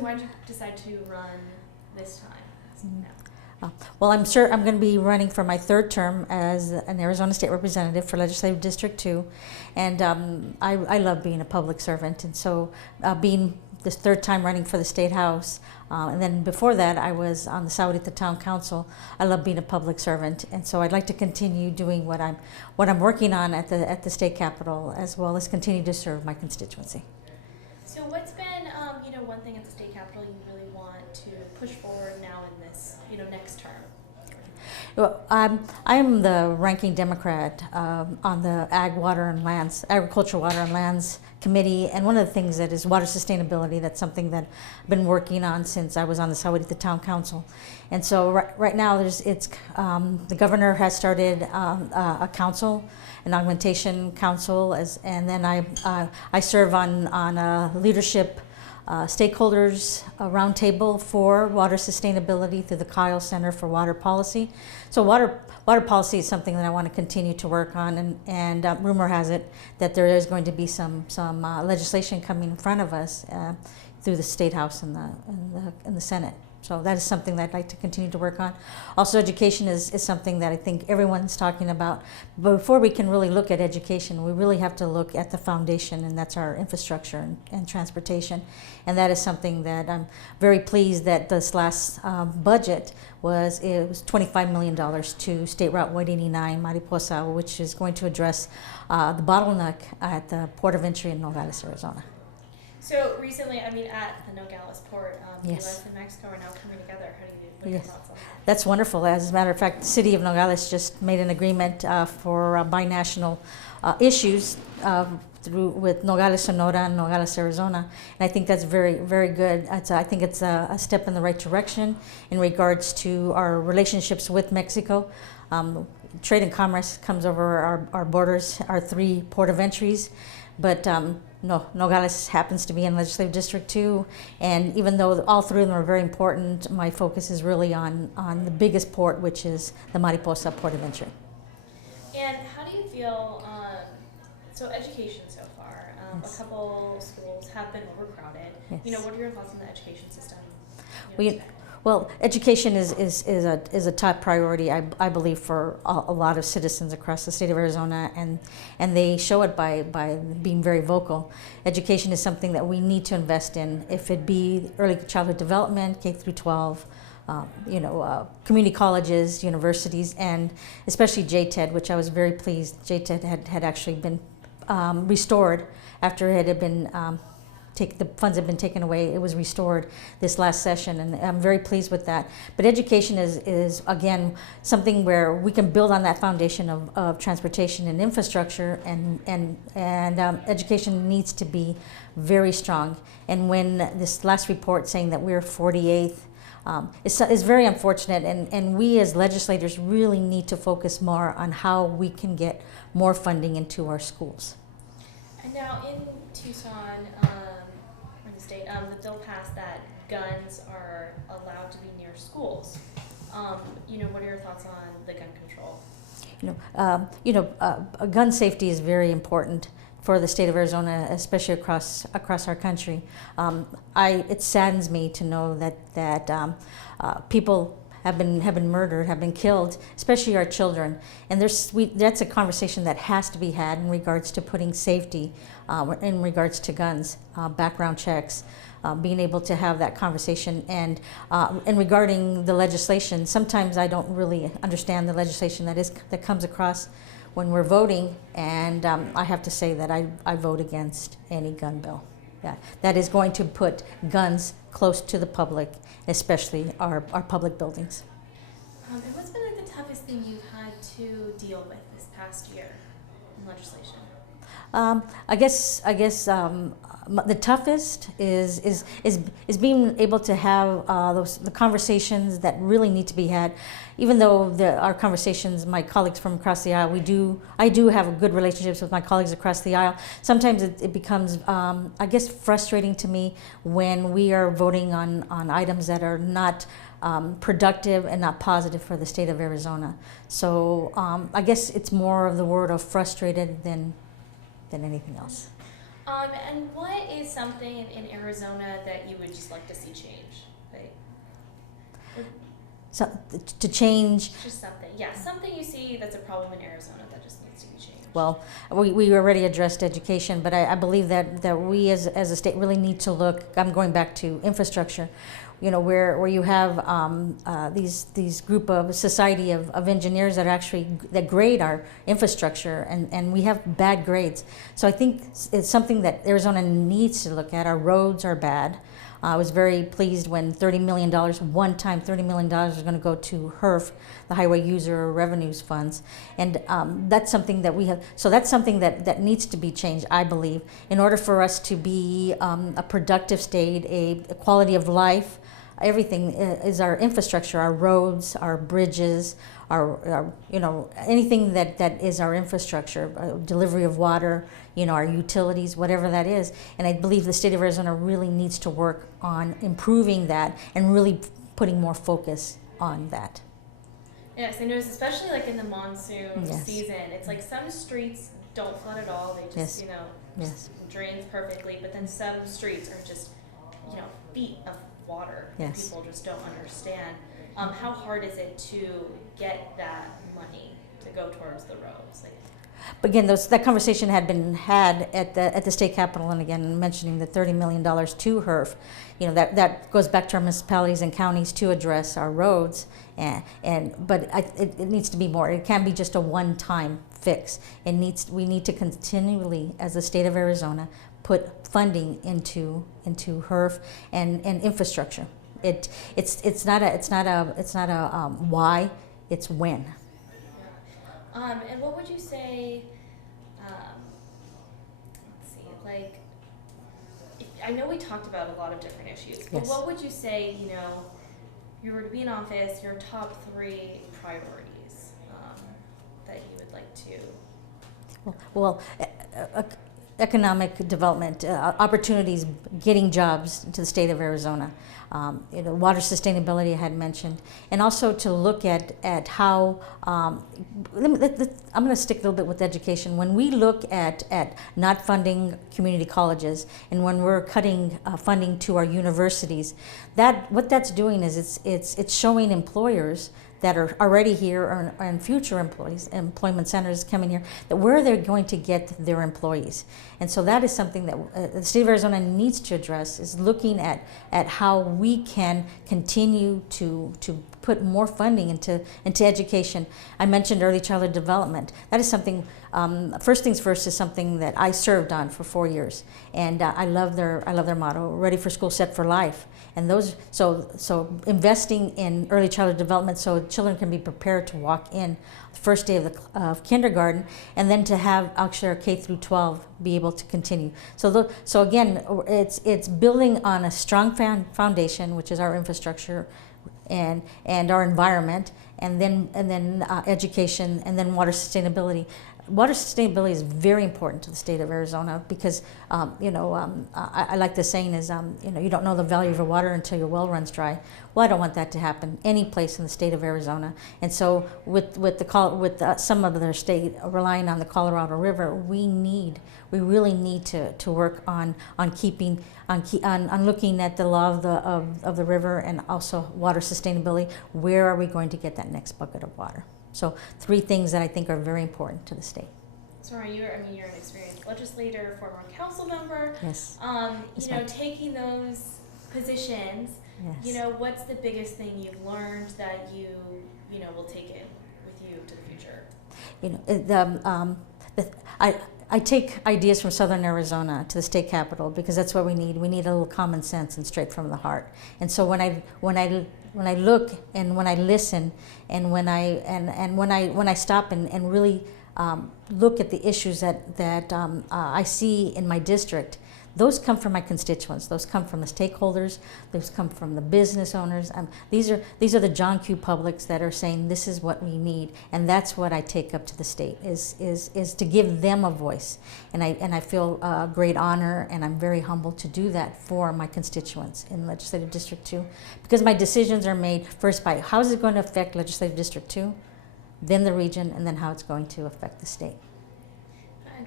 why did you decide to run this time? Well, I'm sure I'm going to be running for my third term as an Arizona State Representative for Legislative District 2. And I love being a public servant. And so being this third time running for the State House, and then before that I was on the Sahuarita Town Council. I love being a public servant. And so I'd like to continue doing what I'm working on at the State Capitol, as well as continue to serve my constituency. So what's been, one thing at the State Capitol you really want to push forward now in this, next term? Well, I'm the ranking Democrat on the Agriculture, Water, and Lands Committee, and one of the things that is water sustainability. That's something that I've been working on since I was on the Sahuarita Town Council. And so right now, the governor has started a council, an augmentation council, and then I serve on a leadership stakeholders roundtable for water sustainability through the Kyle Center for Water Policy. So water policy is something that I want to continue to work on, and rumor has it that there is going to be some legislation coming in front of us through the State House and the Senate. So that is something that I'd like to continue to work on. Also, education is something that I think everyone's talking about. But before we can really look at education, we really have to look at the foundation, and that's our infrastructure and transportation. And that is something that I'm very pleased that this last budget was $25 million to State Route 189 Mariposa, which is going to address the bottleneck at the port of entry in Nogales, Arizona. So recently, at the Nogales port, the Yes. U.S. and Mexico are now coming together. What are your thoughts on that? That's wonderful. As a matter of fact, the city of Nogales just made an agreement for binational issues with Nogales, Sonora, and Nogales, Arizona. And I think that's very, very good. I think it's a step in the right direction in regards to our relationships with Mexico. Trade and commerce comes over our borders, our 3 port of entries. But Nogales happens to be in Legislative District 2, and even though all 3 of them are very important, my focus is really on the biggest port, which is the Mariposa port of entry. And how do you feel, so education so far, Yes. a couple schools have been overcrowded. Yes. What are your thoughts on the education system? Well, education is a top priority, I believe, for a lot of citizens across the state of Arizona, and they show it by being very vocal. Education is something that we need to invest in, if it be early childhood development, K through 12, community colleges, universities, and especially JTED, which I was very pleased. JTED had actually been restored after it had been the funds had been taken away. It was restored this last session, and I'm very pleased with that. But education is again something where we can build on that foundation of transportation and infrastructure, and education needs to be very strong. And when this last report saying that we're 48th is very unfortunate, and we as legislators really need to focus more on how we can get more funding into our schools. And now in Tucson, or the state, the bill passed that guns are allowed to be near schools. What are your thoughts on the gun control? Gun safety is very important for the state of Arizona, especially across our country. It saddens me to know that people have been murdered, have been killed, especially our children. And that's a conversation that has to be had in regards to putting safety, in regards to guns, background checks, being able to have that conversation. And regarding the legislation, sometimes I don't really understand the legislation that comes across when we're voting, and I have to say that I vote against any gun bill. Yeah, that is going to put guns close to the public, especially our public buildings. And what's been the toughest thing you've had to deal with this past year in legislation? I guess the toughest is being able to have the conversations that really need to be had. Even though our conversations, my colleagues from across the aisle, I do have good relationships with my colleagues across the aisle. Sometimes it becomes, I guess, frustrating to me when we are voting on items that are not productive and not positive for the state of Arizona. So I guess it's more of the word of frustrated than anything else. And what is something in Arizona that you would just like to see change? Like, So to change. just something. Yeah, something you see that's a problem in Arizona that just needs to be changed. Well, we already addressed education, but I believe that we as a state really need to look, I'm going back to infrastructure, you know, where you have these group of society of engineers that actually that grade our infrastructure, and we have bad grades. So I think it's something that Arizona needs to look at. Our roads are bad. I was very pleased when $30 million, one time $30 million is going to go to HERF, the Highway User Revenues Funds. And that's something that we have, so that's something that needs to be changed, I believe, in order for us to be a productive state, a quality of life. Everything is our infrastructure, our roads, our bridges, our you know, anything that is our infrastructure, delivery of water, you know, our utilities, whatever that is. And I believe the state of Arizona really needs to work on improving that and really putting more focus on that. Yes, I noticed, especially like in the monsoon Yes. season, it's like some streets don't flood at all. They just, Yes. you know, Yes. drains perfectly, but then some streets are just, you know, feet of water. That Yes. people just don't understand. How hard is it to get that money to go towards the roads? Like, But again, that conversation had been had at the state capitol, and again, mentioning the $30 million to HERF, you know, that goes back to our municipalities and counties to address our roads, but it needs to be more. It can't be just a one-time fix. We need to continually, as the state of Arizona, put funding into HERF and infrastructure. It's not a why, it's when. and what would you say, let's see, like, I know we talked about a lot of different issues, but Yes. what would you say, you know, you were to be in office, your top 3 priorities that you would like to? Well, economic development, opportunities, getting jobs to the state of Arizona, you know, water sustainability I had mentioned, and also to look at how, I'm going to stick a little bit with education. When we look at not funding community colleges, and when we're cutting funding to our universities, what that's doing is it's showing employers that are already here and future employees, employment centers coming here, that where they're going to get their employees. And so that is something that the state of Arizona needs to address, is looking at how we can continue to put more funding into education. I mentioned early childhood development. That is something, first things first is something that I served on for 4 years. And I love their motto, ready for school, set for life. And those, so investing in early childhood development so children can be prepared to walk in the first day of kindergarten, and then to have actually our K through 12 be able to continue. So again, it's building on a strong foundation, which is our infrastructure and our environment, and then education, and then water sustainability. Water sustainability is very important to the state of Arizona because, I like the saying is, you don't know the value of your water until your well runs dry. Well, I don't want that to happen any place in the state of Arizona. And so with some of their state relying on the Colorado River, we really need to work on looking at the law of the river, and also water sustainability. Where are we going to get that next bucket of water? So 3 things that I think are very important to the state. So you're an experienced legislator, former council member. Yes. Taking those positions, Yes. What's the biggest thing you've learned that you will take it with you to the future? I take ideas from Southern Arizona to the state capitol because that's what we need. We need a little common sense and straight from the heart. And so when I look and when I listen and when I stop and really look at the issues that I see in my district, those come from my constituents. Those come from the stakeholders. Those come from the business owners. These are the John Q. publics that are saying this is what we need, and that's what I take up to the state is to give them a voice. And I feel great honor, and I'm very humbled to do that for my constituents in Legislative District 2, because my decisions are made first by how is it going to affect Legislative District 2, then the region, and then how it's going to affect the state.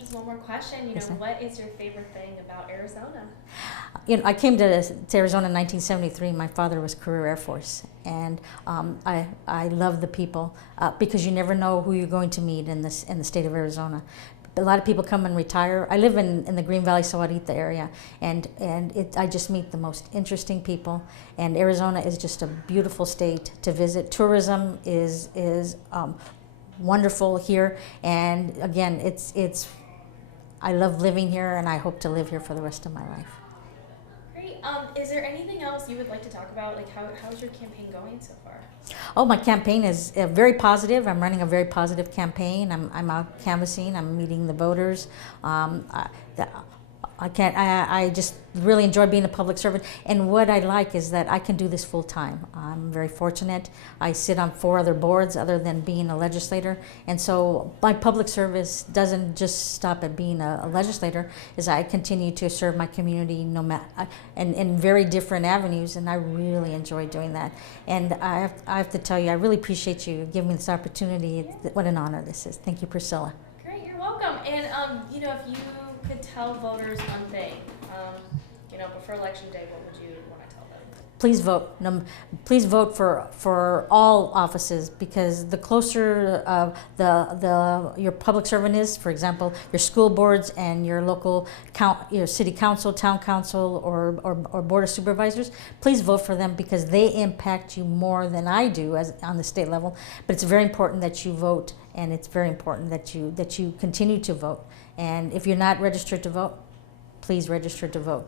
just one more question. You know, Yes, ma'am. what is your favorite thing about Arizona? I came to Arizona in 1973. My father was career Air Force, and I love the people because you never know who you're going to meet in the state of Arizona. A lot of people come and retire. I live in the Green Valley Sahuarita area, and I just meet the most interesting people. And Arizona is just a beautiful state to visit. Tourism is wonderful here, and again, I love living here, and I hope to live here for the rest of my life. Great. Is there anything else you would like to talk about? Like, how's your campaign going so far? Oh, my campaign is very positive. I'm running a very positive campaign. I'm out canvassing. I'm meeting the voters. I just really enjoy being a public servant. And what I like is that I can do this full time. I'm very fortunate. I sit on 4 other boards other than being a legislator. And so my public service doesn't just stop at being a legislator, as I continue to serve my community in very different avenues. And I really enjoy doing that. And I have to tell you, I really appreciate you giving me this opportunity. What an honor this is. Thank you, Priscilla. Great, you're welcome. And you know, if you could tell voters one thing, you know, before Election Day, what would you want to tell them? Please vote. Please vote for all offices, because the closer your public servant is, for example, your school boards and your local your city council, town council, or board of supervisors. Please vote for them, because they impact you more than I do on the state level. But it's very important that you vote, and it's very important that you continue to vote. And if you're not registered to vote, please register to vote.